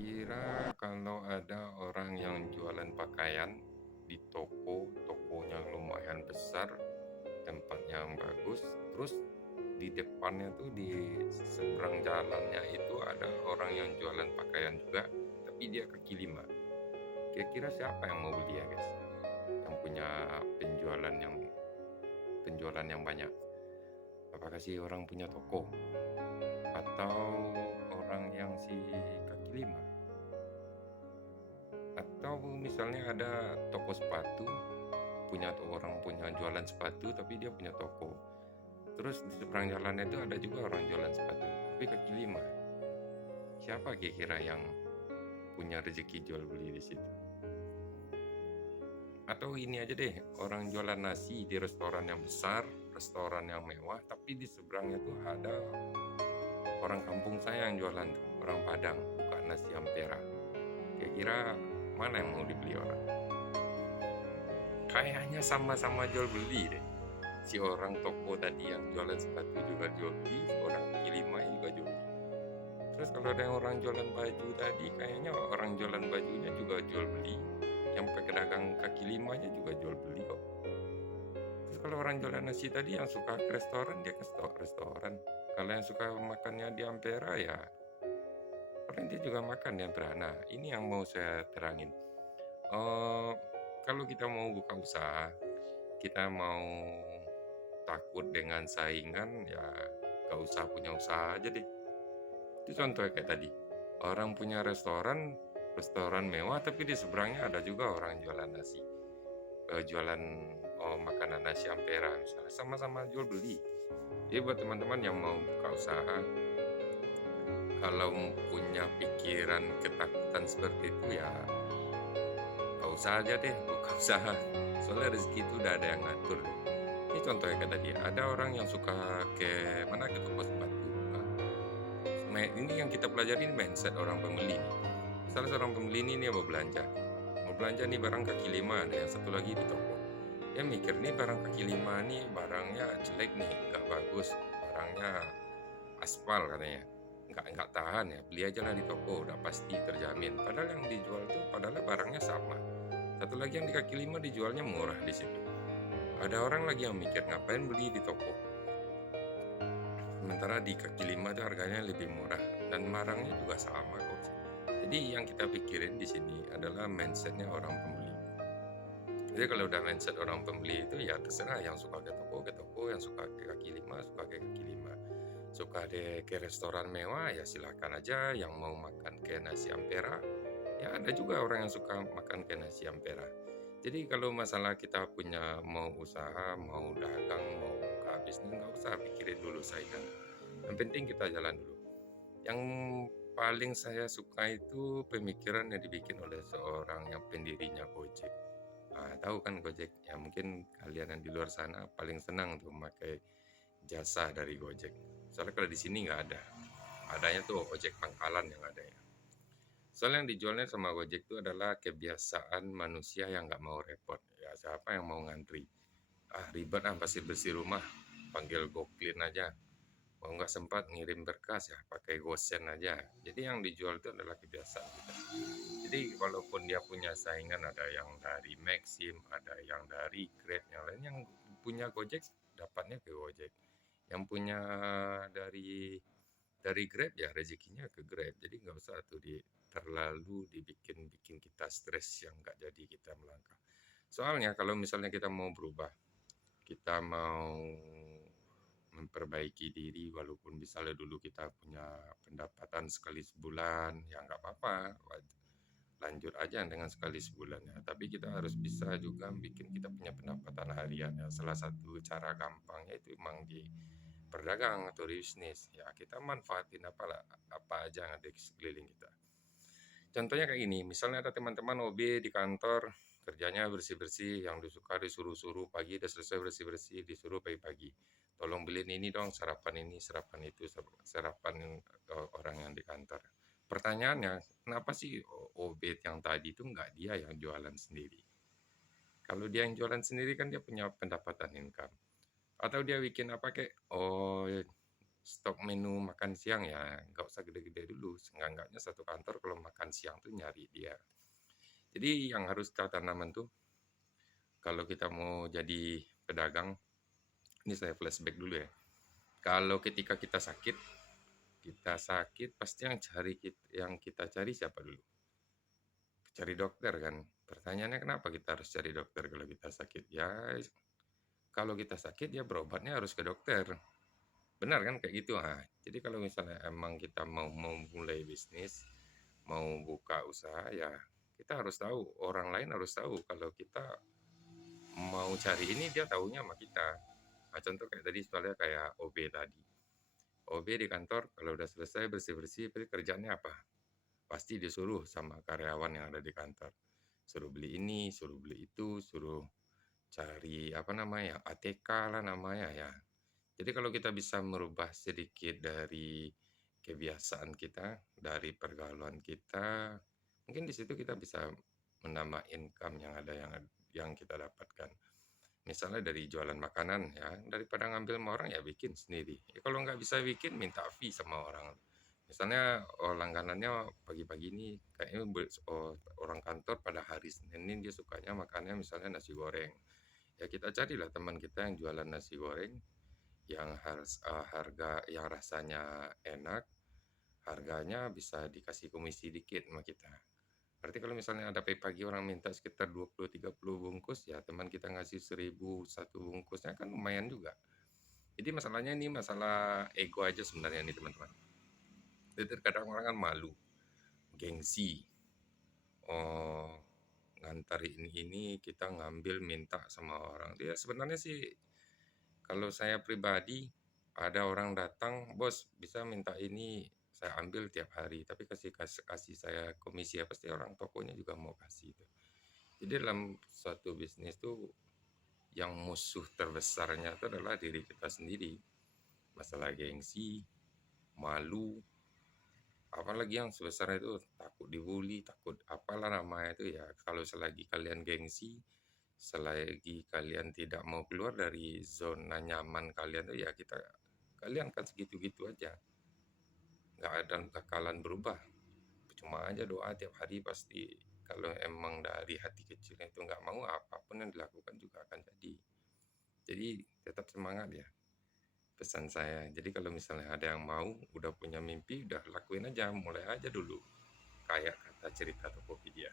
Kira-kira kalau ada orang yang jualan pakaian di tokonya lumayan besar, tempatnya yang bagus, terus di depannya tuh di seberang jalannya itu ada orang yang jualan pakaian juga, tapi dia kaki lima. Kira-kira siapa yang mau beli ya guys? Yang punya penjualan yang banyak. Apakah si orang punya toko atau orang yang si kaki lima? Atau misalnya ada toko sepatu, orang punya jualan sepatu tapi dia punya toko. Terus di seberang jalan itu ada juga orang jualan sepatu, tapi kaki lima. Siapa kira-kira yang punya rezeki jual beli di situ? Atau ini aja deh, orang jualan nasi di restoran yang besar, restoran yang mewah, tapi di seberangnya tuh ada orang kampung saya yang jualan tuh, orang Padang, buka nasi ampera. Kira-kira mana yang mau dibeli orang? Kayaknya sama-sama jual beli deh. Si orang toko tadi yang jualan sepatu juga jual beli, orang kaki lima juga jual beli. Terus kalau ada yang orang jualan baju tadi, kayaknya orang jualan bajunya juga jual beli. Yang pedagang kaki limanya juga jual beli kok. Terus kalau orang jualan nasi tadi yang suka ke restoran, dia ke restoran. Kalau yang suka makannya di Ampera ya, orang dia juga makan di Ampera. Nah, ini yang mau saya terangin. Kalau kita mau buka usaha, kita mau takut dengan saingan, ya gak usah punya usaha aja deh. Itu contohnya kayak tadi, orang punya restoran mewah, tapi di seberangnya ada juga orang jualan nasi, jualan makanan nasi ampera misalnya, sama-sama jual beli. Jadi buat teman-teman yang mau buka usaha, kalau punya pikiran ketakutan seperti itu ya gak usah aja deh buka usaha, soalnya rezeki itu udah ada yang ngatur. Ini contohnya kayak tadi, ada orang yang suka ke toko sepatu. Ini yang kita pelajari, ini mindset orang pembeli. Salah seorang pembeli ini mau belanja nih barang kaki lima, ada yang satu lagi di toko. Dia mikir nih barang kaki lima nih barangnya jelek nih, nggak bagus, barangnya aspal katanya, nggak tahan ya, beli aja lah di toko, udah pasti terjamin. Padahal yang dijual tuh barangnya sama. Satu lagi yang di kaki lima dijualnya murah di situ. Ada orang lagi yang mikir ngapain beli di toko, sementara di kaki lima itu harganya lebih murah dan barangnya juga sama kok. Jadi yang kita pikirin di sini adalah mindsetnya orang pembeli. Jadi kalau udah mindset orang pembeli itu ya terserah, yang suka ke toko, yang suka ke kaki lima, suka ke kaki lima. Suka ke restoran mewah ya silakan aja, yang mau makan ke nasi ampera, ya ada juga orang yang suka makan ke nasi ampera. Jadi kalau masalah kita punya mau usaha, mau dagang, mau buka bisnis, nggak usah pikirin dulu saingan. Yang penting kita jalan dulu. Yang paling saya suka itu pemikiran yang dibikin oleh seorang yang pendirinya Gojek. Tahu kan Gojek? Ya mungkin kalian yang di luar sana paling senang tuh memakai jasa dari Gojek. Soalnya kalau di sini nggak ada. Adanya tuh ojek pangkalan yang ada ya. Soalnya yang dijualnya sama Gojek itu adalah kebiasaan manusia yang nggak mau repot. Ya siapa yang mau ngantri? Ribet pasti bersih rumah. Panggil GoClean aja. Mau nggak sempat ngirim berkas ya pakai GoSend aja. Jadi yang dijual itu adalah kebiasaan kita. Jadi walaupun dia punya saingan, ada yang dari Maxim, ada yang dari Grab, yang lain, yang punya Gojek dapatnya ke Gojek. Yang punya dari Grab ya rezekinya ke Grab. Jadi nggak usah tuh terlalu dibikin kita stres yang nggak jadi kita melangkah. Soalnya kalau misalnya kita mau berubah, kita mau memperbaiki diri, walaupun misalnya dulu kita punya pendapatan sekali sebulan, ya nggak apa-apa, lanjut aja dengan sekali sebulan ya. Tapi kita harus bisa juga bikin kita punya pendapatan harian ya. Salah satu cara gampangnya itu emang di berdagang atau bisnis ya, kita manfaatin apa aja yang ada di sekeliling kita. Contohnya kayak gini, misalnya ada teman-teman OB di kantor, kerjanya bersih-bersih, yang disuruh-suruh pagi udah selesai bersih-bersih, disuruh pagi-pagi. Tolong beliin ini dong, sarapan ini, sarapan itu, sarapan orang yang di kantor. Pertanyaannya, kenapa sih OB yang tadi itu nggak dia yang jualan sendiri? Kalau dia yang jualan sendiri kan dia punya pendapatan income. Atau dia bikin apa kayak, stok menu makan siang ya nggak usah gede-gede dulu, seenggak-enggaknya satu kantor kalau makan siang tuh nyari dia. Jadi yang harus kita tanaman tuh kalau kita mau jadi pedagang, ini saya flashback dulu ya. Kalau ketika kita sakit pasti yang kita cari siapa dulu? Cari dokter kan. Pertanyaannya kenapa kita harus cari dokter kalau kita sakit? Ya kalau kita sakit ya berobatnya harus ke dokter. Benar kan kayak gitu. Nah, jadi kalau misalnya emang kita mau mulai bisnis, mau buka usaha ya kita harus tahu, orang lain harus tahu kalau kita mau cari ini dia tahunya sama kita. Nah, contoh kayak tadi soalnya kayak OB tadi. OB di kantor kalau udah selesai bersih-bersih, kerjaannya apa? Pasti disuruh sama karyawan yang ada di kantor. Suruh beli ini, suruh beli itu, suruh cari apa namanya, ATK lah namanya ya. Jadi kalau kita bisa merubah sedikit dari kebiasaan kita, dari pergaulan kita, mungkin di situ kita bisa menambah income yang kita dapatkan. Misalnya dari jualan makanan ya, daripada ngambil sama orang ya bikin sendiri. Ya, kalau nggak bisa bikin minta fee sama orang. Misalnya langganannya pagi-pagi ini kayaknya orang kantor pada hari Senin ini dia sukanya makannya misalnya nasi goreng. Ya kita carilah teman kita yang jualan nasi goreng yang harga yang rasanya enak, harganya bisa dikasih komisi dikit sama kita. Berarti kalau misalnya ada pagi orang minta sekitar 20-30 bungkus, ya teman kita ngasih 1.000 satu bungkusnya kan lumayan juga. Jadi masalahnya ini masalah ego aja sebenarnya nih teman-teman. Jadi terkadang orang kan malu, gengsi. Oh, ngantar ini kita ngambil minta sama orang. Dia sebenarnya sih kalau saya pribadi ada orang datang, bos bisa minta ini saya ambil tiap hari, tapi kasih saya komisi ya pasti orang tokonya juga mau kasih itu. Jadi dalam suatu bisnis tuh yang musuh terbesarnya itu adalah diri kita sendiri. Masalah gengsi, malu, apalagi yang sebesar itu takut dibully, takut apalah namanya itu ya. Kalau selagi kalian gengsi, selagi kalian tidak mau keluar dari zona nyaman kalian tuh ya kalian kan segitu-gitu aja. Nggak ada bakalan berubah. Cuma aja doa tiap hari pasti kalau emang dari hati kecilnya itu nggak mau apapun yang dilakukan juga akan jadi. Jadi tetap semangat ya pesan saya. Jadi kalau misalnya ada yang mau, udah punya mimpi, udah lakuin aja, mulai aja dulu. Kayak kata cerita Tokopedia.